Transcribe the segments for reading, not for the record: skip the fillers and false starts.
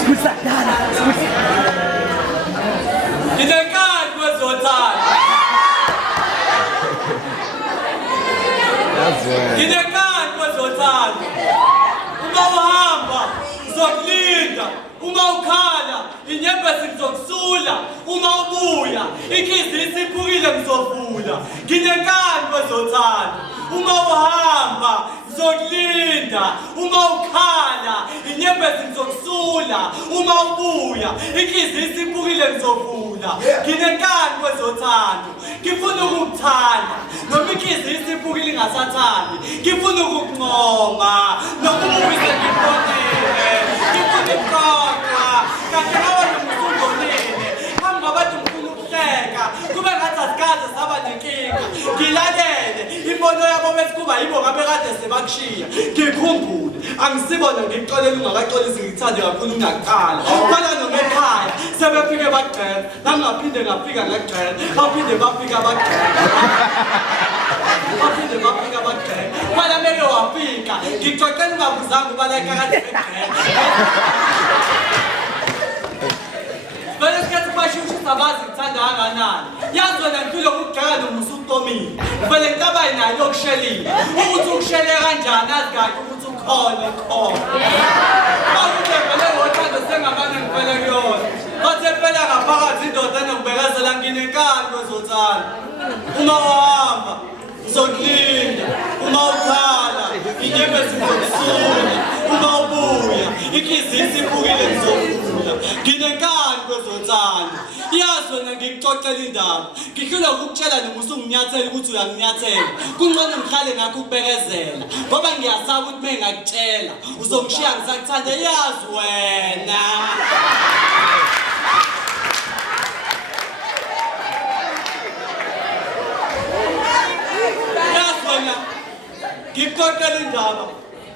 Skusadana. Ngidekani kwezothanda. Ngidekani kwezothanda. Uma uhamba uzokulinda, uma ukhala inyembezi ngizokusula, uma ubuya ikhizi isiphukile ngizovula. Nginenkani kwezothanda. Uma uhamba ngizokulinda, uma ukhala inyembezi ngizokusula, uma ubuya ikhizi isiphukile ngizovula. Nginenkani kwezothanda. Ngifuna ukukuthanda noma ikhizi isiphukile ingasathandi. Ngifuna ukukunqoma noma ubuyise ngibonile. Ngifuna ukuqoqa kahle abantu ngikubonile. Hamba abantu ngifuna ukuhleka kube ngathi asikaze saba nenkinga. Ngilalele imbono yabo bese kuba yibo ngabe kade sebakushiya. Ngikhumbule angisibona ngikuxolela ungakaxolisi ngikuthande kakhulu kungakuqala. Bala noma ekhaya sebefike bagcela nangingaphinde ngafika ngagcela baphinde bafika bagcela. Baphinde bafika bagcela bala meke wafika ngixoxela ungabuzanga ubaleka kade begcela. Vele isikhathi kubashushisa abazi ngithanda kangakanani. Yazi wena ngifile ukugxeka noma usutomile. Vele ngitabayi nayo yokushelile ukuthi ukushele kanjani azi kahle ukuthi ukhona khona. Mawukuthi vele ngothando sengamane ngifele kuyona. Bathe phela ngaphakathi indoda enokubekezela nginenkani kwezothanda. Uma uhamba ngizokulinda, uma ukhala inyembezi ngizokusula, uma ubuya ikhizi isiphukile ngizovula. Nginenkani kwezothanda. Yazi wena ngikuxoxela indaba ngihlula ukukutshela noma usunginyathela ukuthi uyanginyathela. Kungcono ngihlale ngakho ukubekezela ngoba ngiyasaba ukuthi uma ngingakutshela uzongishiya ngisakuthanda. Yazi wena. Ngikuxoxela indaba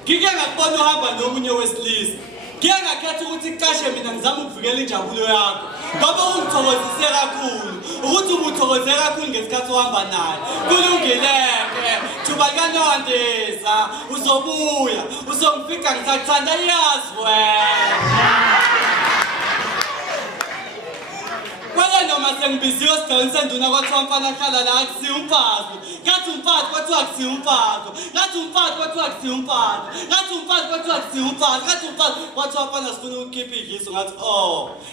ngike ngakubona uhamba nomunye wesilisa. Ngike ngakhetha ukuthi kucashe mina ngizama ukuvikela injabulo yakho ngoba ungithokozise kakhulu ukuthi ubuthokoze kakhulu ngesikhathi uhamba naye. Kulungileke thuba likanondiza uzobuya uzongifika ngisakuthanda. Yazi wena. Kwala noma sengibiziwe esigcawini senduna kwathiwa mfana hlala la akusiyo umfazi. Ngathi umfazi kwathiwa akusiyo umfazi. Ngathi umfazi kwathiwa akusiyo umfazi. Ngathi umfazi kwathiwa akusiyo umfazi. Ngathi umfazi kwathiwa mfana sifuna ukukhipha igiso. Ngathi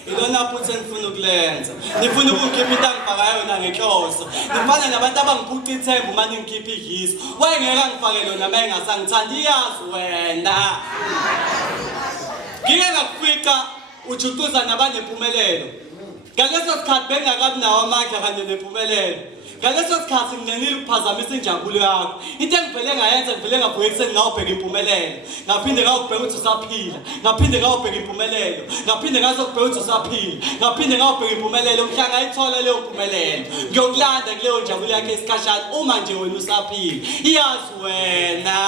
ilona phutha engifuna ukulenza. Ngifuna ukukhipha into angifaka yona ngenhloso. Ngifana nabantu abangiphuca ithemba uma ngikhipha igiso. Wayengeke angifake lona uma engasangithandi. Yazi wena. Ngike ngakufica ujutuza nabanempumelelo. Ngaleso sikhathi bengakabi nawo amandla kanye nempumelelo. Ngaleso sikhathi ngingenile ukuphazamisa injabulo yakho. Into engivele ngayenza ngivele ngavuka ekuseni ngawubheka impumelelo. Ngaphinde ngawubheka ukuthi usaphila. Ngaphinde ngawubheka impumelelo. Ngaphinde ngazokubheka ukuthi usaphila. Ngaphinde ngawubheka impumelelo. Mhla ngayithola leyo mpumelelo ngiyokulanda kuleyo njabulo yakho esikhashana uma nje wena usaphila. Yazi wena.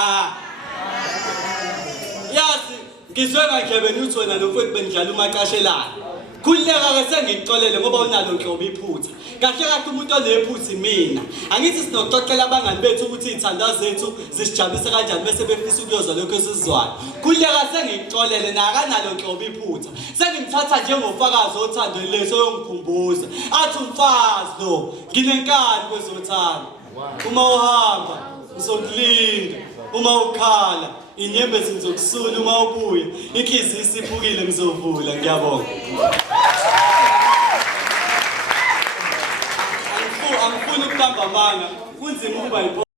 Yazi ngizwe ngakebeni uthi wena nomfowethu benidlala umaqashelana. Khulileka-ke sengikuxolele ngoba unalo nhlobo iphutha. Kahle kahle umuntu onephutha mina. Angithi sinokuxoxela abangani bethu ukuthi izithandwa zethu zisijabulisa kanjani bese befisa ukuyozwa lokho esizwayo. Khulileka sengikuxolele nakanalo nhlobo iphutha. Sengimthatha njengofakazi othando leso yongikhumbuza. Athi umfazi lo nginenkani kwezothanda. Uma uhamba ngizokulinda, uma ukhala inyembezi ngizokusula, uma ubuya ikhizi isiphukile ngizovula. Ngiyabonga. Angifuni ukubamba amanga kunzima ukuba